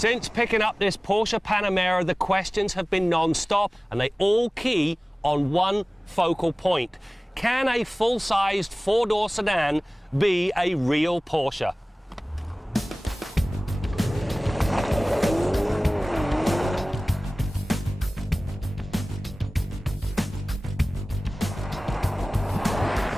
Since picking up this Porsche Panamera, the questions have been non-stop, and they all key on one focal point. Can a full-sized four-door sedan be a real Porsche?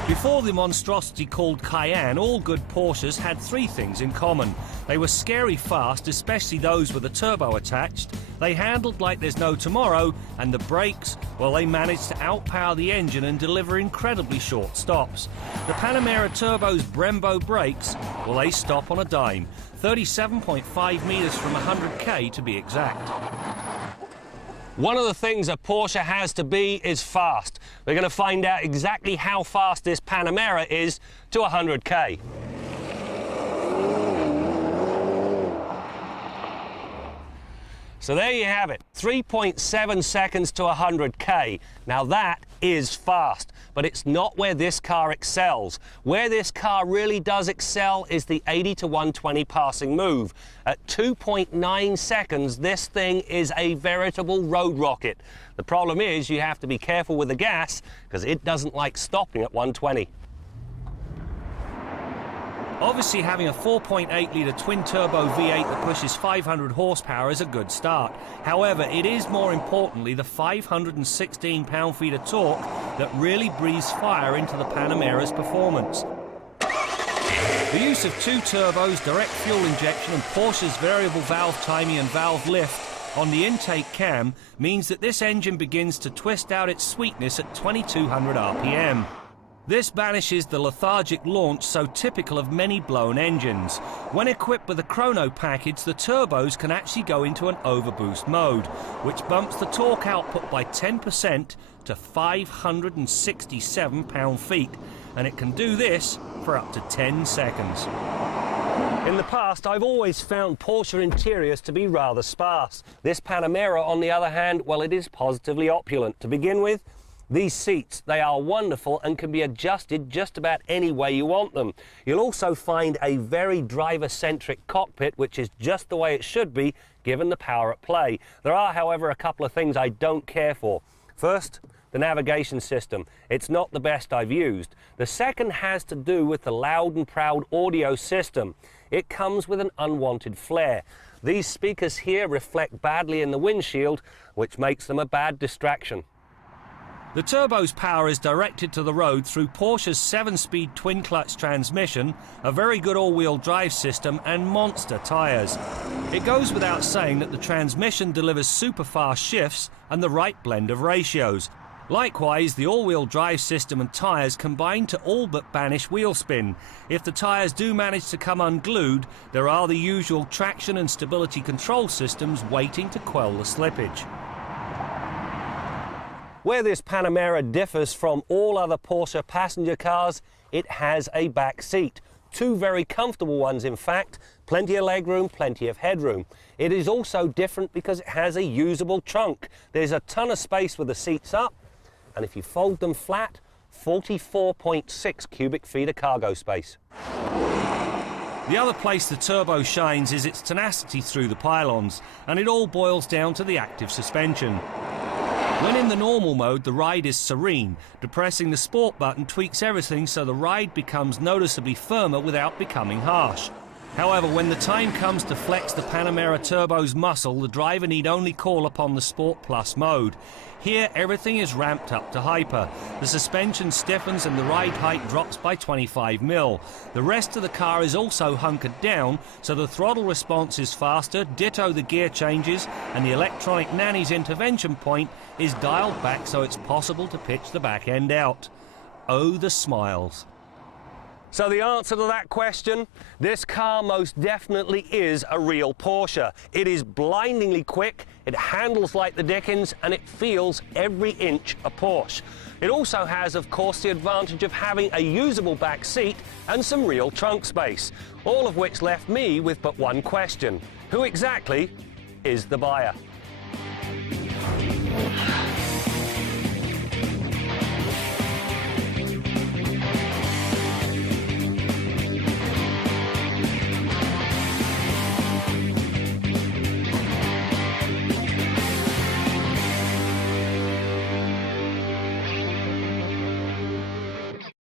Before the monstrosity called Cayenne, all good Porsches had three things in common. They were scary fast, especially those with a turbo attached. They handled like there's no tomorrow, and the brakes, well, they managed to outpower the engine and deliver incredibly short stops. The Panamera Turbo's Brembo brakes, well, they stop on a dime. 37.5 meters from 100k to be exact. One of the things a Porsche has to be is fast. We're going to find out exactly how fast this Panamera is to 100k. So there you have it, 3.7 seconds to 100k. Now that is fast, but it's not where this car excels. Where this car really does excel is the 80 to 120 passing move. At 2.9 seconds, this thing is a veritable road rocket. The problem is you have to be careful with the gas because it doesn't like stopping at 120. Obviously, having a 4.8-litre twin-turbo V8 that pushes 500 horsepower is a good start. However, it is more importantly the 516 pound-feet of torque that really breathes fire into the Panamera's performance. The use of two turbos, direct fuel injection and Porsche's variable valve timing and valve lift on the intake cam means that this engine begins to twist out its sweetness at 2200 RPM. This banishes the lethargic launch so typical of many blown engines. When equipped with a chrono package, the turbos can actually go into an overboost mode, which bumps the torque output by 10% to 567 pound-feet, and it can do this for up to 10 seconds. In the past, I've always found Porsche interiors to be rather sparse. This Panamera, on the other hand, well, it is positively opulent. To begin with, these seats, they are wonderful and can be adjusted just about any way you want them. You'll also find a very driver-centric cockpit, which is just the way it should be, given the power at play. There are, however, a couple of things I don't care for. First, the navigation system. It's not the best I've used. The second has to do with the loud and proud audio system. It comes with an unwanted flare. These speakers here reflect badly in the windshield, which makes them a bad distraction. The turbo's power is directed to the road through Porsche's 7-speed twin-clutch transmission, a very good all-wheel drive system and monster tyres. It goes without saying that the transmission delivers super-fast shifts and the right blend of ratios. Likewise, the all-wheel drive system and tyres combine to all but banish wheel spin. If the tyres do manage to come unglued, there are the usual traction and stability control systems waiting to quell the slippage. Where this Panamera differs from all other Porsche passenger cars, it has a back seat. Two very comfortable ones, in fact. Plenty of legroom, plenty of headroom. It is also different because it has a usable trunk. There's a ton of space with the seats up, and if you fold them flat, 44.6 cubic feet of cargo space. The other place the turbo shines is its tenacity through the pylons, and it all boils down to the active suspension. When in the normal mode, the ride is serene. Depressing the sport button tweaks everything so the ride becomes noticeably firmer without becoming harsh. However, when the time comes to flex the Panamera Turbo's muscle, the driver need only call upon the Sport Plus mode. Here, everything is ramped up to hyper. The suspension stiffens and the ride height drops by 25 mil. The rest of the car is also hunkered down, so the throttle response is faster, ditto the gear changes, and the electronic nanny's intervention point is dialed back so it's possible to pitch the back end out. Oh, the smiles. So the answer to that question, this car most definitely is a real Porsche. It is blindingly quick, it handles like the dickens, and it feels every inch a Porsche. It also has, of course, the advantage of having a usable back seat and some real trunk space, all of which left me with but one question. Who exactly is the buyer?